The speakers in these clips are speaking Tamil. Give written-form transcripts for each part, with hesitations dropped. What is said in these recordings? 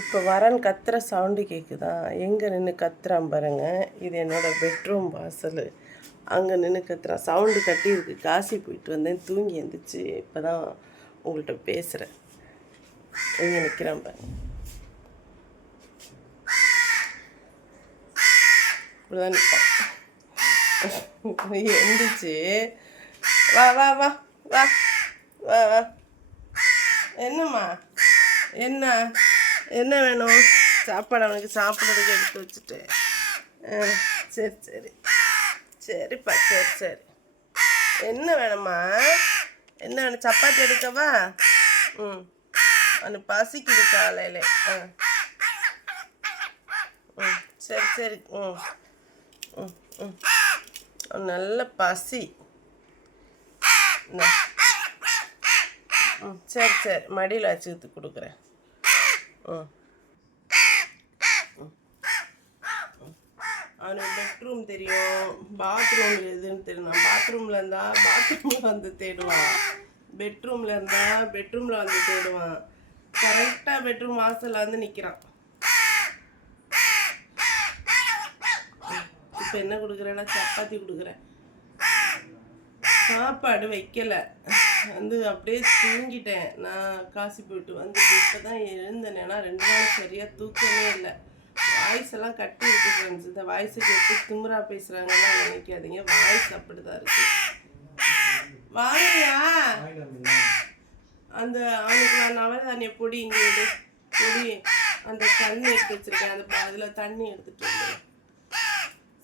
இப்போ வரன் கத்துற சவுண்டு கேட்குதா? எங்கே நின்று கத்துறான் பாருங்க. இது என்னோடய பெட்ரூம் வாசல். அங்கே நின்று கத்துறான். சவுண்டு கட்டியிருக்கு. காசி போயிட்டு வந்தேன், தூங்கி எழுந்திரிச்சு இப்போ தான் உங்கள்கிட்ட பேசுகிறேன். எங்கே நிற்கிறான் பாருங்க. இப்படிதான் நிற்பான். எழுந்திரிச்சு வா வா வா வா வா வா. என்னம்மா என்ன என்ன வேணும்? சாப்பாடு அவனுக்கு சாப்பிட்றதுக்கு எடுத்து வச்சுட்டேன். சரி சரி சரிப்பா, சரி சரி. என்ன வேணும்மா? என்ன வேணும்? சப்பாத்தி எடுக்கவா? அவனுக்கு பசிக்குது காலையில். சரி சரி. நல்ல பசி. சரி சரி, மடியில் வச்சுக்கிட்டு கொடுக்குறேன். அவனுக்கு பெட்ரூம் தெரியும், பாத்ரூம் எதுன்னு தெரியும். நான் பாத்ரூமில் இருந்தால் பாத்ரூமில் வந்து தேடுவான், பெட்ரூமில் இருந்தால் பெட்ரூமில் வந்து தேடுவான். கரெக்டாக பெட்ரூம் வாசலில் வந்து நிற்கிறான். இப்போ என்ன கொடுக்குறேன்னா சப்பாத்தி கொடுக்குறேன். சாப்பாடு வைக்கலை, வந்து அப்படியே தூங்கிட்டேன். நான் காசி போயிட்டு வந்துட்டு இப்போ தான் எழுந்தேன். ஏன்னா 2 நாள் சரியாக தூக்கமே இல்லை. வாய்ஸ் எல்லாம் கட்டி இருக்கு ஃப்ரெண்ட்ஸ். இந்த வாய்ஸை கேட்டு திமுறா பேசுகிறாங்கன்னா நினைக்காதீங்க, வாய்ஸ் அப்படி தான் இருக்கு. வாங்கயா அந்த அவனுக்கு நான் நவதானிய பொடி இங்கே பொடி அந்த தண்ணி எடுத்து வச்சுருக்கேன். அந்த அதில் தண்ணி எடுத்துகிட்டு வந்தேன்.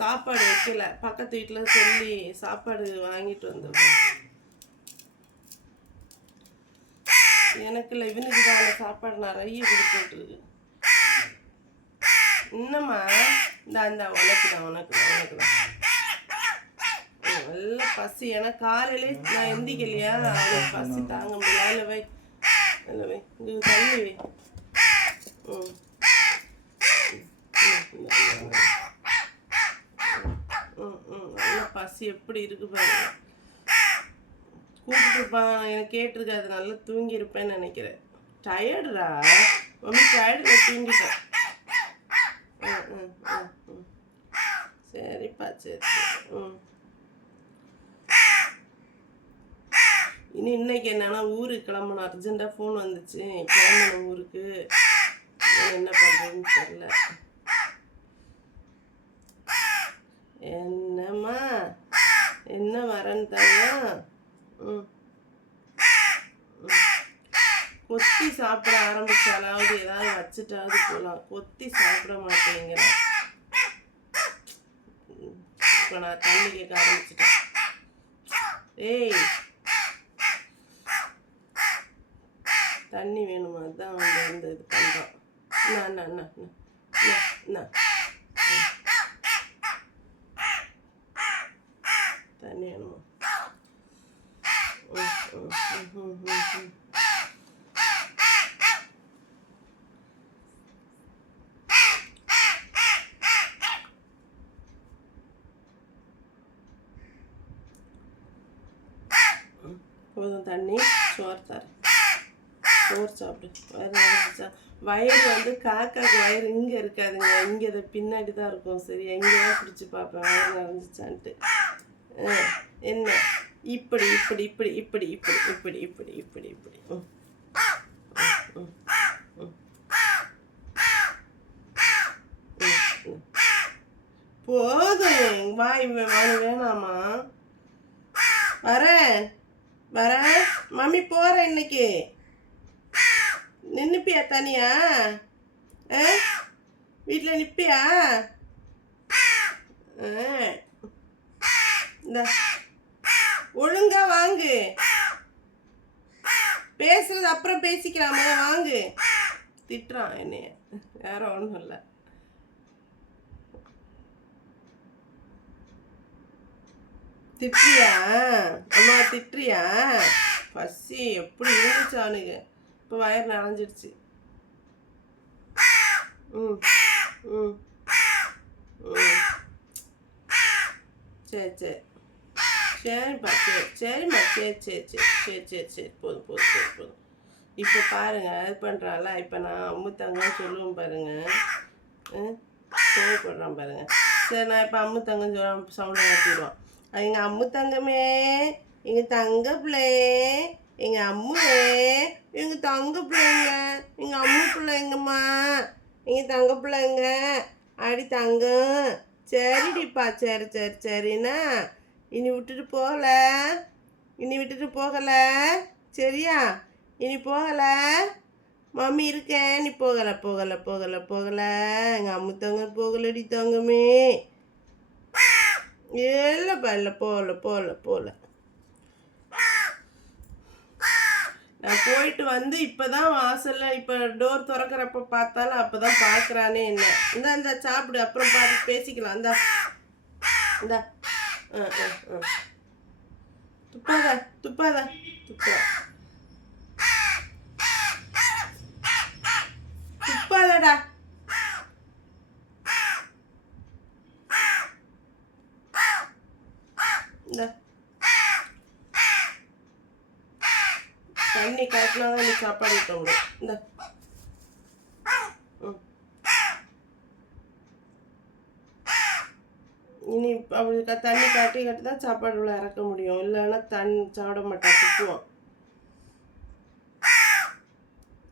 சாப்பாடு வைக்கல, பக்கத்து வீட்டில் சொல்லி சாப்பாடு வாங்கிட்டு வந்துருக்கேன். எனக்கு இல்லை, இவனுக்கு தான் சாப்பாடு நிறைய கொடுத்துட்ருக்கு. இன்னம்மா இந்த உனக்கு தான் நல்ல பசி. ஏன்னா காலையிலே நான் எந்திக்கலையா, அவனுக்கு பசி தாங்க முடியல. இல்லை வை இங்கே தண்ணி வை. நல்ல பசி எப்படி இருக்கு பாருங்க. கூப்பிட்டுருப்பான், எனக்கு கேட்டிருக்காது. நல்லா தூங்கியிருப்பேன்னு நினைக்கிறேன். டயர்டுடா மம்மி, டயர்டில் தூங்கிட்டேன். சரிப்பா, சரி சரி. இன்னைக்கு என்னன்னா ஊருக்கு கிளம்பணும். அர்ஜென்ட்டாக ஃபோன் வந்துச்சு, கிளம்பணும் ஊருக்கு. என்ன பண்ணுறதுன்னு தெரியல. என்னம்மா என்ன வரேன்னு தாங்க. கொத்தி சாப்பிட ஆரம்பிச்சாலாவது ஏதாவது வச்சுட்டாவது போகலாம். கொத்தி சாப்பிட மாட்டேங்கிறேன். இப்போ நான் தண்ணி கேட்க ஆரம்பிச்சிட்டேன். ஏய் தண்ணி வேணுமா? அதுதான் வந்து வந்து இது பண்ணுறான். தண்ணி வேணுமா? போதும் தண்ணி. சோறு தரேன், சோறு சாப்பிடு. வயிறு நிறைஞ்சிச்சா? வயிறு வந்து காக்காக்கு வயிறு இங்கே இருக்காதுங்க, இங்கே அதை பின்னாடி தான் இருக்கும். சரி, எங்கேயாவது பிடிச்சி பார்ப்பேன் வயிறு நிறைஞ்சிச்சான்ட்டு. என்ன இப்படி இப்படி இப்படி இப்படி இப்படி இப்படி இப்படி இப்படி இப்படி. போதும், வாய் வேணாமா? வரேன் மம்மி, போகிறேன். இன்னைக்கு நின்னுப்பியா தனியா? வீட்டில் நிற்பியா? இந்த ஒழுங்கா வாங்கு. பேசுறது அப்புறம் பேசிக்கலாமா? வாங்கு. திட்டுறான் என்னைய, வேற ஒன்றும் இல்லை. திட்டுறியா அம்மா? திட்டுறியா? பசி எப்படி இருந்துச்சு அவனுக்கு. இப்போ வயிறு நிறைஞ்சிடுச்சு. சரி சரி சரிப்பா, சரி சரிம்மா, சரி சரி சரி சரி சரி சரி போதும் போதும் போதும் போதும். இப்போ பாருங்க இது பண்ணுறான்ல. இப்போ நான் அம்முத்தாங்கன்னு சொல்லுவேன் பாருங்க. கோவப்படுறான் பாருங்க. சரி நான் இப்போ அம்முத்தாங்கன்னு சொல்ல சவுண்டை மாற்றிடுவான். எங்கள் அம்முத்தங்கமே, எங்கள் தங்க பிள்ளை, எங்கள் அம்முவே, எங்கள் தங்க பிள்ளைங்க, எங்கள் அம்மு பிள்ளைங்கம்மா, எங்கள் தங்க பிள்ளைங்க, அடி தங்கம். சரிடிப்பா, சரி சரி சரிண்ணா. இனி விட்டுட்டு போகல, இனி விட்டுட்டு போகல, சரியா? இனி போகல, மம்மி இருக்கேன். நீ போகல போகல போகல போகல, எங்கள் அம்முத்தங்க போகலடி தங்கமே. இல்லைப்பா, இல்லை, போகல போகல போகல. நான் போயிட்டு வந்து இப்போதான் வாசல்ல இப்போ டோர் திறக்கிறப்ப பார்த்தாலும் அப்போதான் பார்க்குறானே என்ன. இந்த சாப்பிடு, அப்புறம் பார்த்து பேசிக்கலாம். இந்த துப்பாத துப்பாத துப்பா துப்பாதடா. இந்த தண்ணி காட்டினா தான் நீ சாப்பாடு விட்ட முடியும். இந்த இனி அப்படி தண்ணி காட்டி தான் சாப்பாடு உள்ள இறக்க முடியும். இல்லைன்னா சாப்பிட மாட்டான், துப்புவான்.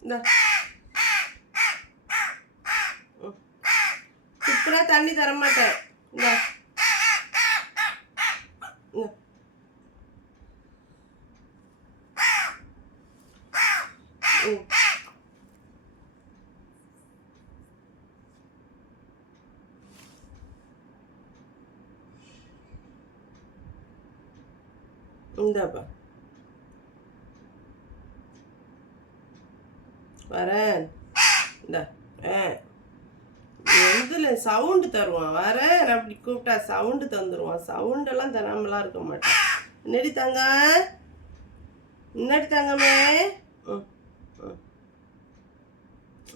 இந்த துப்புனா தண்ணி தர மாட்டேன். இந்த இந்தாப்பா வரேன். இந்த எதில் சவுண்டு தருவான். வரேன் அப்படி கூப்பிட்டா சவுண்டு தந்துடுவான். சவுண்டெல்லாம் தராமலாம் இருக்க மாட்டான். முன்னாடி தாங்க, முன்னாடி தாங்கமே.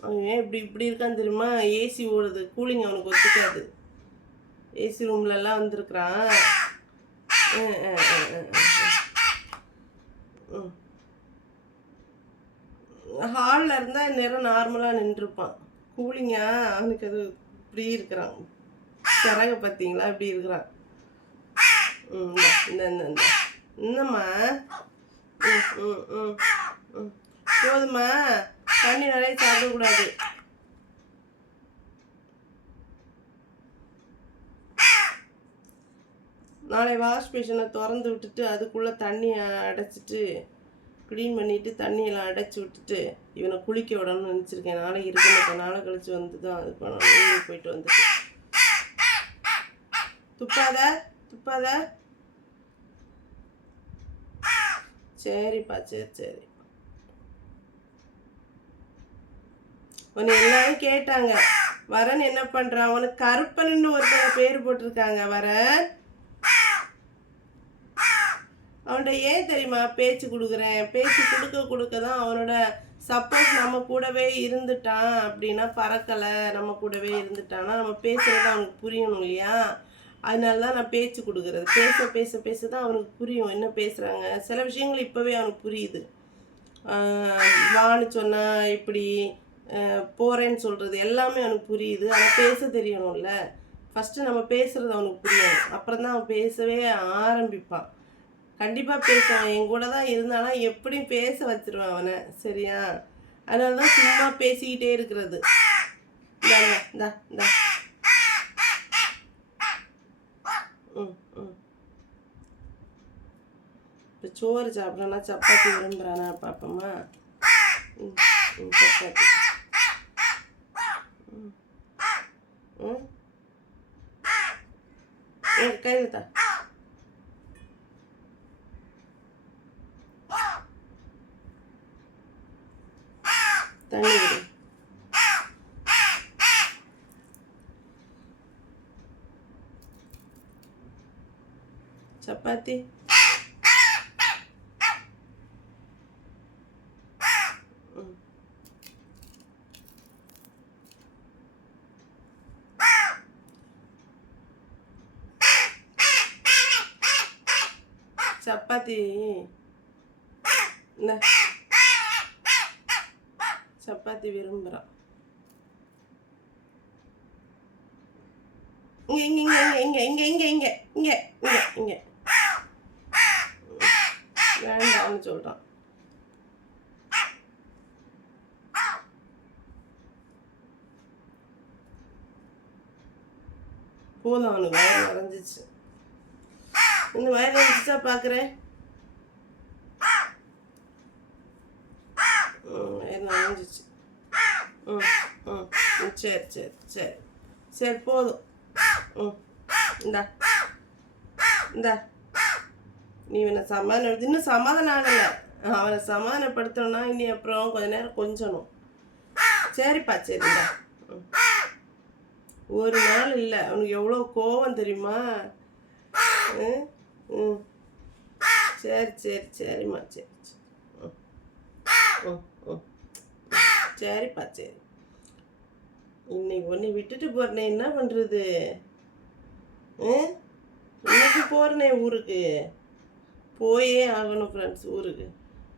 அவன் ஏன் இப்படி இருக்கான்னு தெரியுமா? ஏசி ஓடுது, கூலிங் அவனுக்கு ஒத்துக்காது. ஏசி ரூம்லலாம் வந்துருக்குறான். ஹாலில் இருந்தால் நேரம் நார்மலாக நின்றுருப்பான். கூலிங்கா அவனுக்கு அது இப்படி இருக்கிறான். சிறக பார்த்தீங்களா இப்படி இருக்கிறான். என்னம்மா போதுமா? தண்ணி நிறைய சாப்பிடக்கூடாது. நாளை வாஷ் பேஷனை திறந்து விட்டுட்டு அதுக்குள்ளே தண்ணி அடைச்சிட்டு க்ளீன் பண்ணிவிட்டு தண்ணியெல்லாம் அடைச்சி விட்டுட்டு இவனை குளிக்க விடணும்னு நினச்சிருக்கேன். நாளைக்கு இருக்க மாட்டேன், நாளை கழிச்சு வந்து தான் அது பண்ணணும். போயிட்டு வந்துட்டு துப்பாத துப்பாத. சரிப்பா, சரி சரி. உன்னை எல்லாரும் கேட்டாங்க வரன் என்ன பண்ணுறான். அவனுக்கு கருப்பன்னு ஒருத்தவங்க பேர் போட்டிருக்காங்க வரன். அவன்கிட்ட ஏன் தெரியுமா பேச்சு கொடுக்குறேன்? பேச்சு கொடுக்க தான் அவனோட சப்போஸ் நம்ம கூடவே இருந்துட்டான் அப்படின்னா, பறக்கலை, நம்ம கூடவே இருந்துட்டான்னா நம்ம பேசுகிறது அவனுக்கு புரியணும் இல்லையா? அதனால தான் நான் பேச்சு கொடுக்குறது. பேச தான் அவனுக்கு புரியும் என்ன பேசுகிறாங்க. சில விஷயங்கள் இப்போவே அவனுக்கு புரியுது. வான்னு சொன்னால் இப்படி போகிறேன்னு சொல்கிறது எல்லாமே அவனுக்கு புரியுது. ஆனால் பேச தெரியணும்ல. ஃபஸ்ட்டு நம்ம பேசுகிறது அவனுக்கு புரியணும், அப்புறம் தான் அவன் பேசவே ஆரம்பிப்பான். கண்டிப்பாக பேசுவான். என் கூட தான் இருந்தானா எப்படியும் பேச வச்சிருவேன் அவனை, சரியா? அதனால தான் சும்மா பேசிக்கிட்டே இருக்கிறது. இந்தா இந்தா இப்போ சோறு சாப்பிட்றானா சப்பாத்தி விரும்புகிறானா பாப்பம்மா? சப்பாத்தி. கையில் தான் தண்ணி விடு. சப்பாத்தி சப்பாத்தி. சப்பாத்தி விரும்புகிறான். இங்கே இங்கே இங்கே இங்கே இங்கே இங்கே இங்கே இங்கே இங்கே வேண்டாம்னு சொல்கிறான். போதும், அவனுக்கு வயிறு நிறைஞ்சிச்சு. இன்னும் வயிறு நிறைஞ்சிச்சா பார்க்குறேன். வயிறு நிறைஞ்சிச்சு. சரி சரி சரி சரி போதும். இந்தா இந்தா நீ இவனை இன்னும் சமாதானம் ஆகலை. அவனை சமாதானப்படுத்தணும்னா இனி அப்புறம் கொஞ்ச நேரம் கொஞ்சணும். சரிப்பா சரிடா. ஒரு நாள் இல்லை, அவனுக்கு எவ்வளோ கோவம் தெரியுமா? சரி சரி சரிம்மா சரி சரிப்பா சரி. இன்னைக்கு ஒன்று விட்டுட்டு போறனே, என்ன பண்ணுறது? இன்னைக்கு போகிறனே ஊருக்கு, போயே ஆகணும் ஃப்ரெண்ட்ஸ். ஊருக்கு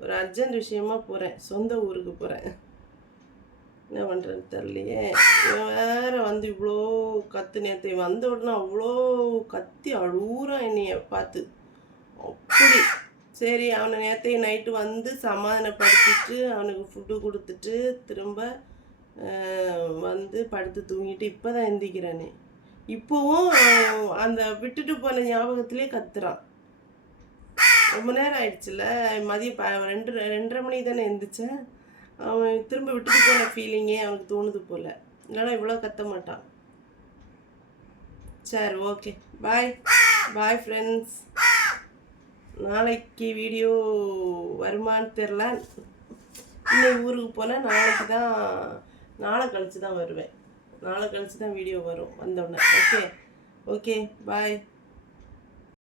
ஒரு அர்ஜென்ட் விஷயமா போகிறேன், சொந்த ஊருக்கு போகிறேன். என்ன பண்ணுறேன்னு தெரியலையே. இவன் வேற வந்து இவ்வளோ கத்து. நேற்று வந்த உடனே அவ்வளோ கத்தி அழுகுறான் என்னைய பார்த்து அப்படி. சரி, அவனை நேற்றைய நைட்டு வந்து சமாதானப்படுத்திட்டு அவனுக்கு ஃபுட்டு கொடுத்துட்டு திரும்ப வந்து படுத்து தூங்கிட்டு இப்போ தான் எந்திக்கிறானே. இப்போவும் அந்த விட்டுட்டு போன ஞாபகத்திலே கத்துறான். ரொம்ப நேரம் ஆயிடுச்சுல, மதியம் 2:30 மணிக்கு தானே எந்திரிச்சேன். அவன் திரும்ப விட்டுட்டு போன ஃபீலிங்கே அவனுக்கு தோணுது போல், இல்லைன்னா இவ்வளோ கத்த மாட்டான். சரி ஓகே, பாய் பாய் ஃப்ரெண்ட்ஸ். நாளைக்கு வீடியோ வருமானு தெரில. இன்னைக்கு ஊருக்கு போனால் நாளை கழிச்சு தான் வருவேன். நாளை கழிச்சு தான் வீடியோ வரும் வந்தோடனே. Okay okay bye.